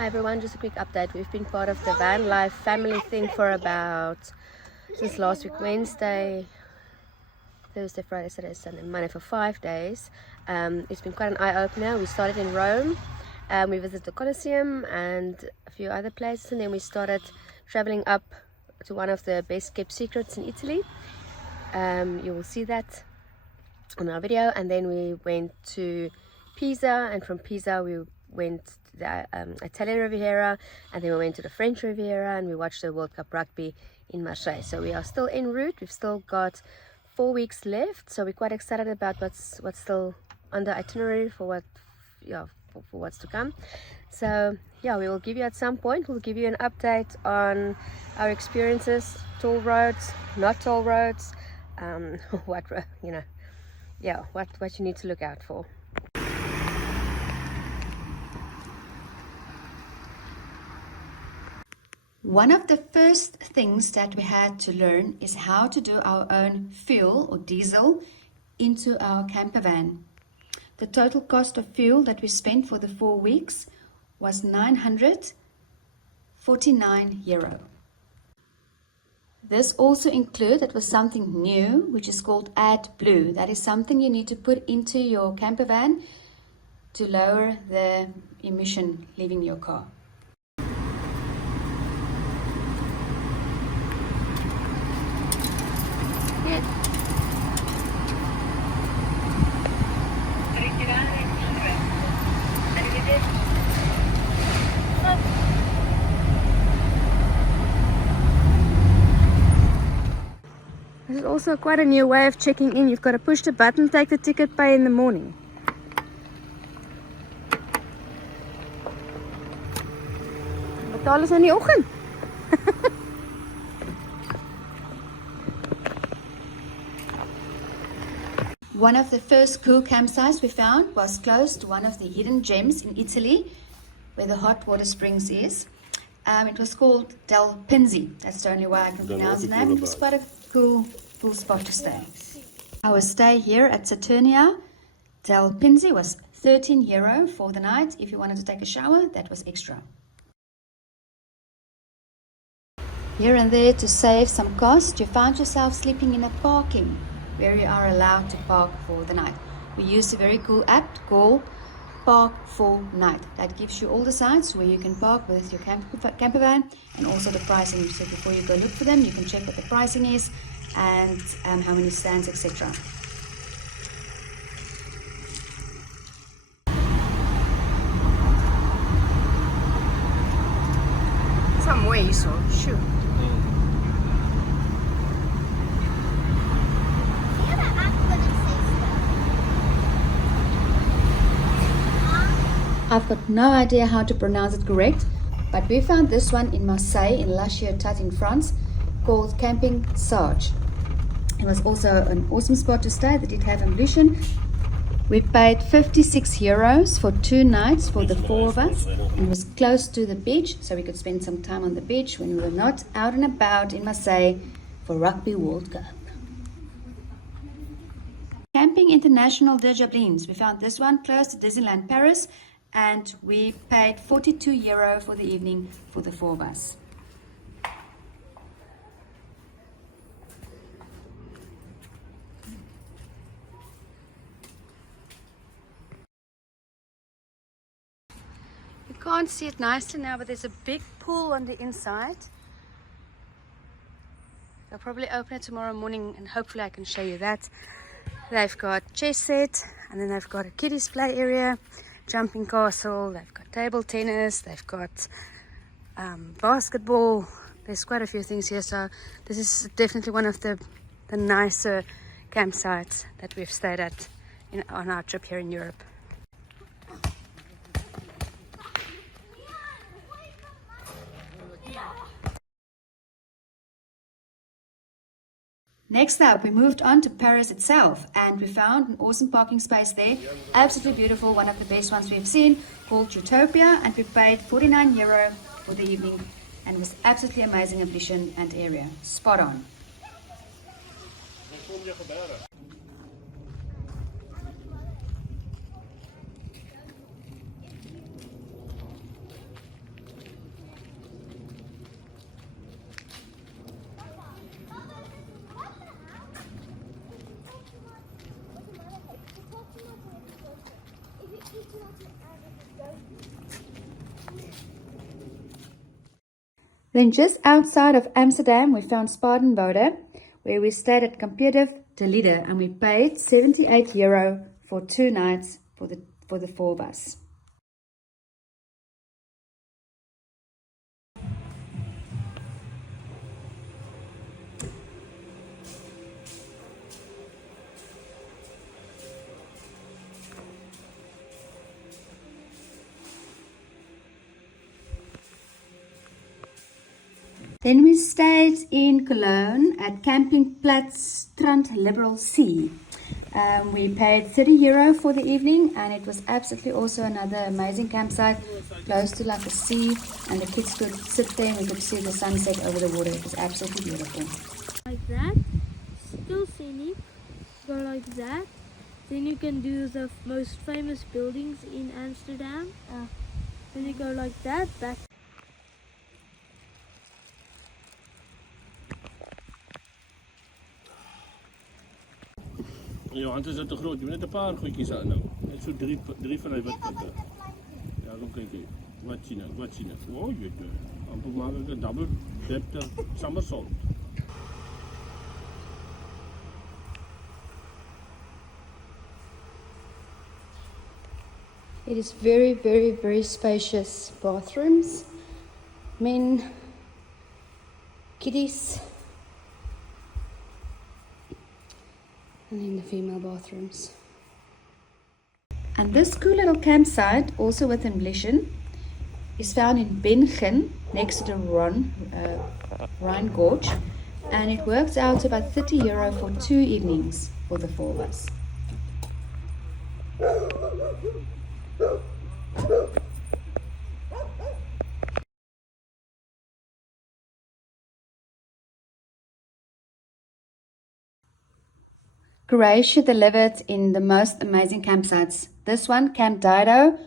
Hi everyone, just a quick update. We've been part of the van life family thing for since last week Wednesday, Thursday, Friday, Saturday, Sunday, Monday, for 5 days. It's been quite an eye-opener. We started in Rome, we visited the Colosseum and a few other places, and then we started traveling up to one of the best kept secrets in Italy. You will see that on our video. And then we went to Pisa, and from Pisa we went to the Italian Riviera, and then we went to the French Riviera, and we watched the World Cup rugby in Marseille. So we are still en route. We've still got 4 weeks left, so we're quite excited about what's still on the itinerary for what's to come. So yeah, we will give you at some point, we'll give you an update on our experiences, toll roads, not toll roads, what you need to look out for. One of the first things that we had to learn is how to do our own fuel or diesel into our camper van. The total cost of fuel that we spent for the 4 weeks was €949. This also included, it was something new, which is called AdBlue. That is something you need to put into your camper van to lower the emission leaving your car. This is also quite a new way of checking in. You've got to push the button, take the ticket, pay in the morning. Betaal is in die oggend. One of the first cool campsites we found was close to one of the hidden gems in Italy, where the hot water springs is. It was called Del Pinzi. That's the only way I can pronounce the name. It was quite a cool spot to stay. Our stay here at Saturnia Del Pinzi was €13 for the night. If you wanted to take a shower, that was extra. Here and there, to save some cost, you found yourself sleeping in a parking where you are allowed to park for the night. We used a very cool app called Park for Night. That gives you all the sites where you can park with your camper van, and also the pricing. So before you go look for them, you can check what the pricing is and how many stands, etc. Some way, so sure. I've got no idea how to pronounce it correct, but we found this one in Marseille, in La Ciotat in France, called Camping Sarge. It was also an awesome spot to stay. They did have emission. We paid €56 for 2 nights for the 4 of us, and it was close to the beach, so we could spend some time on the beach when we were not out and about in Marseille for Rugby World Cup. Camping International de Jablines. We found this one close to Disneyland Paris, and we paid €42 for the evening for the 4 of us. You can't see it nicely now, but there's a big pool on the inside. They'll probably open it tomorrow morning, and hopefully I can show you that. They've got chess set, and then they've got a kiddies play area, jumping castle, they've got table tennis, they've got basketball. There's quite a few things here, so this is definitely one of the nicer campsites that we've stayed at on our trip here in Europe. Next up, we moved on to Paris itself, and we found an awesome parking space there. Absolutely beautiful, one of the best ones we've seen, called Utopia, and we paid €49 for the evening, and it was absolutely amazing ablution and area. Spot on. Then just outside of Amsterdam, we found Spadenbode, where we stayed at Campervan Park, and we paid €78 for 2 nights for the 4 of us. Then we stayed in Cologne at Campingplatz Strand Liberal Sea. We paid €30 for the evening, and it was absolutely also another amazing campsite, close to like a sea, and the kids could sit there and we could see the sunset over the water. It was absolutely beautiful. Like that, still scenic, go like that. Then you can do the most famous buildings in Amsterdam. Then you go like that, back. Ja, want is dit te groot. Jy moet net 'n paar goedjies aan nou. Net so drie van die witpunte. Ja, kom kyk hier. Wat sien ek? O, jy het amper maar 'n double depth somersault. It is very, very, very spacious bathrooms. Men, kiddies, and then the female bathrooms. And this cool little campsite, also with emission, is found in Bengen, next to the Rhine Gorge, and it works out to about €30 for 2 evenings for the 4 of us. Croatia delivered in the most amazing campsites. This one, Camp Dido,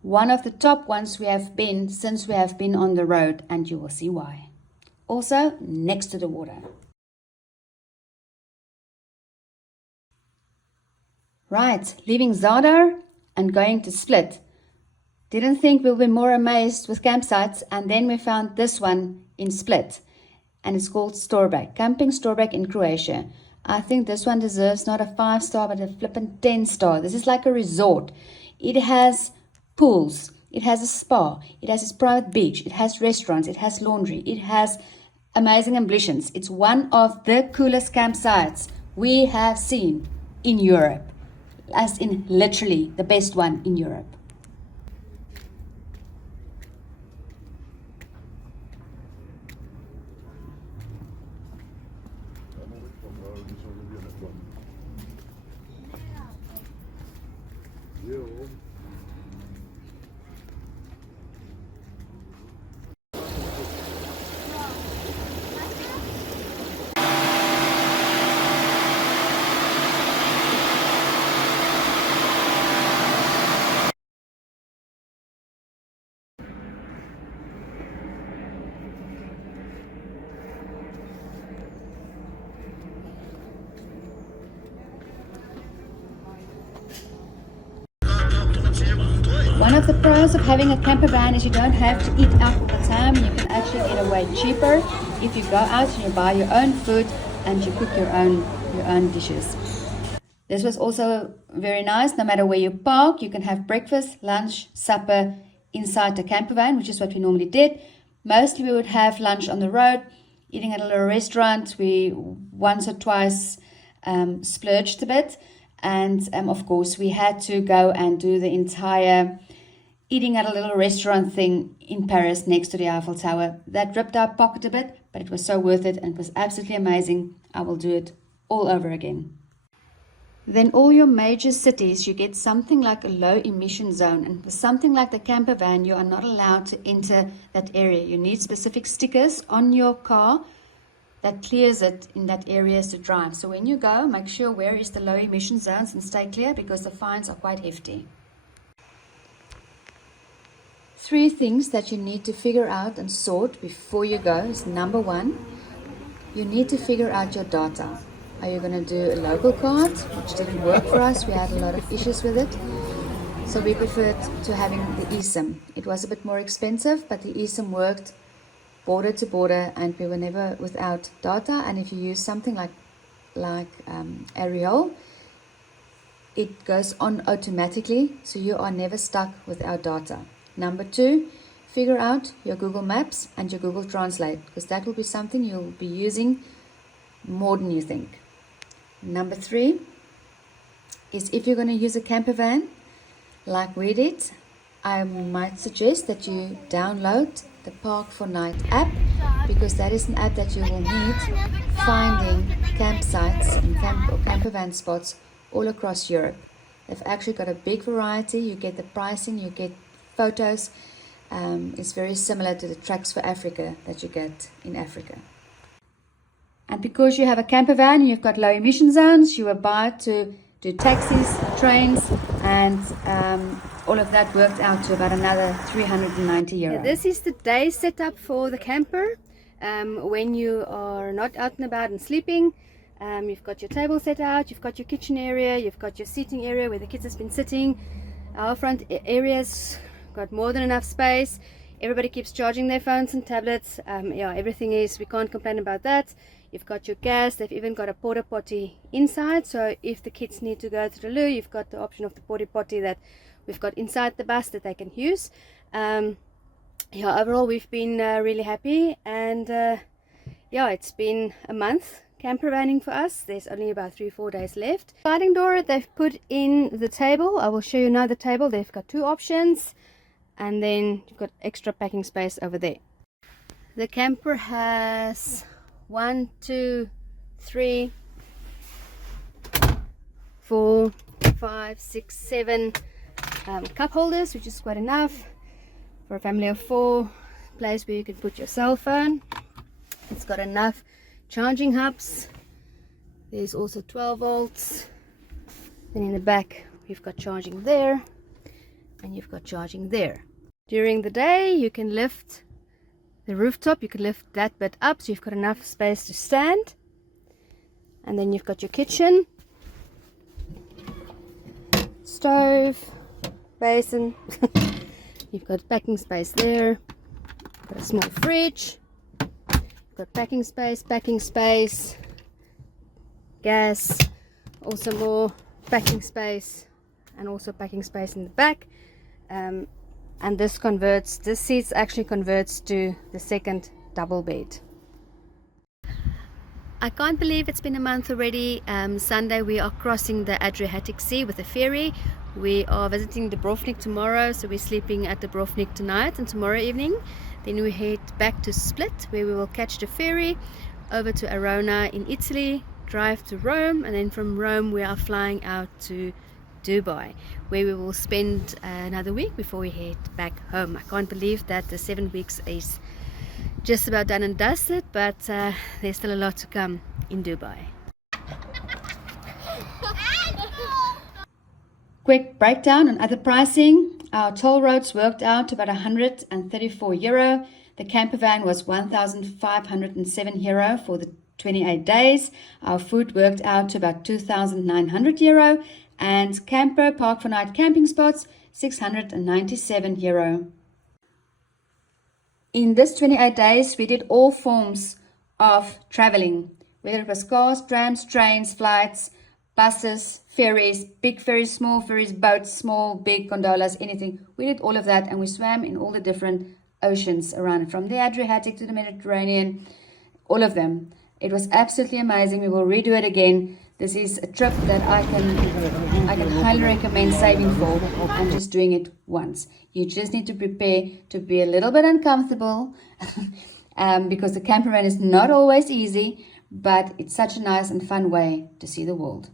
one of the top ones we have been since we have been on the road, and you will see why. Also, next to the water. Right, leaving Zadar and going to Split. Didn't think we'll be more amazed with campsites, and then we found this one in Split, and it's called Storebek, Camping Storebek in Croatia. I think this one deserves not a 5-star, but a flippin' 10-star. This is like a resort. It has pools, it has a spa, it has its private beach, it has restaurants, it has laundry, it has amazing ambitions. It's one of the coolest campsites we have seen in Europe, as in literally the best one in Europe. One of the pros of having a camper van is you don't have to eat out all the time. You can actually get away cheaper if you go out and you buy your own food and you cook your own dishes. This was also very nice. No matter where you park, you can have breakfast, lunch, supper inside the camper van, which is what we normally did. Mostly we would have lunch on the road, eating at a little restaurant. We once or twice splurged a bit. And of course, we had to go and do the entire eating at a little restaurant thing in Paris next to the Eiffel Tower. That ripped our pocket a bit, but it was so worth it and it was absolutely amazing. I will do it all over again. Then all your major cities, you get something like a low emission zone. And for something like the camper van, you are not allowed to enter that area. You need specific stickers on your car that clears it in that areas to drive. So when you go, make sure where is the low emission zones and stay clear because the fines are quite hefty. 3 things that you need to figure out and sort before you go is number 1, you need to figure out your data. Are you going to do a local card, which didn't work for us? We had a lot of issues with it. So we preferred to having the eSIM. It was a bit more expensive, but the eSIM worked border to border, and we were never without data. And if you use something like Ariole, it goes on automatically, so you are never stuck without data. Number 2, figure out your Google Maps and your Google Translate, because that will be something you'll be using more than you think. Number 3 is, if you're going to use a camper van like we did, I might suggest that you download the Park for Night app, because that is an app that you will need finding campsites and camper van spots all across Europe. They've actually got a big variety. You get the pricing, you get photos. It's very similar to the tracks for Africa that you get in Africa. And because you have a camper van and you've got low emission zones, you are about to do taxis, trains, and all of that worked out to about another 390 euro. This is the day setup for the camper. When you are not out and about and sleeping, you've got your table set out, you've got your kitchen area, you've got your seating area where the kids have been sitting. Our front area's got more than enough space. Everybody keeps charging their phones and tablets. Yeah, everything is, we can't complain about that. You've got your gas. They've even got a porta potty inside, so if the kids need to go to the loo, you've got the option of the porta potty that we've got inside the bus that they can use. Yeah, overall we've been really happy, and yeah, it's been a month camper vanning for us. There's only about 3-4 days left. Sliding door, they've put in the table. I will show you now the table. They've got 2 options, and then you've got extra packing space over there. The camper has 1, 2, 3, 4, 5, 6, 7 cup holders, which is quite enough for a family of 4. Place where you can put your cell phone. It's got enough charging hubs. There's also 12 volts. Then in the back you've got charging there, and you've got charging there. During the day you can lift the rooftop, you can lift that bit up, so you've got enough space to stand. And then you've got your kitchen, stove, basin. You've got packing space there. Got a small fridge. Got packing space, gas, also more packing space, and also packing space in the back. And this seats actually converts to the second double bed. I can't believe it's been a month already. Sunday we are crossing the Adriatic Sea with a ferry. We are visiting Dubrovnik tomorrow, so we're sleeping at Dubrovnik tonight and tomorrow evening. Then we head back to Split, where we will catch the ferry over to Arona in Italy, drive to Rome, and then from Rome we are flying out to Dubai, where we will spend another week before we head back home. I can't believe that the 7 weeks is just about done and dusted, but there's still a lot to come in Dubai. Quick breakdown on other pricing. Our toll roads worked out to about 134 euro. The camper van was 1,507 euro for the 28 days. Our food worked out to about 2,900 euro. And camper park for night camping spots, 697 euro. In this 28 days, we did all forms of traveling, whether it was cars, trams, trains, flights, buses, ferries, big ferries, small ferries, boats, small, big gondolas, anything. We did all of that, and we swam in all the different oceans around, from the Adriatic to the Mediterranean, all of them. It was absolutely amazing. We will redo it again. This is a trip that I can highly recommend saving for and just doing it once. You just need to prepare to be a little bit uncomfortable because the camper van is not always easy, but it's such a nice and fun way to see the world.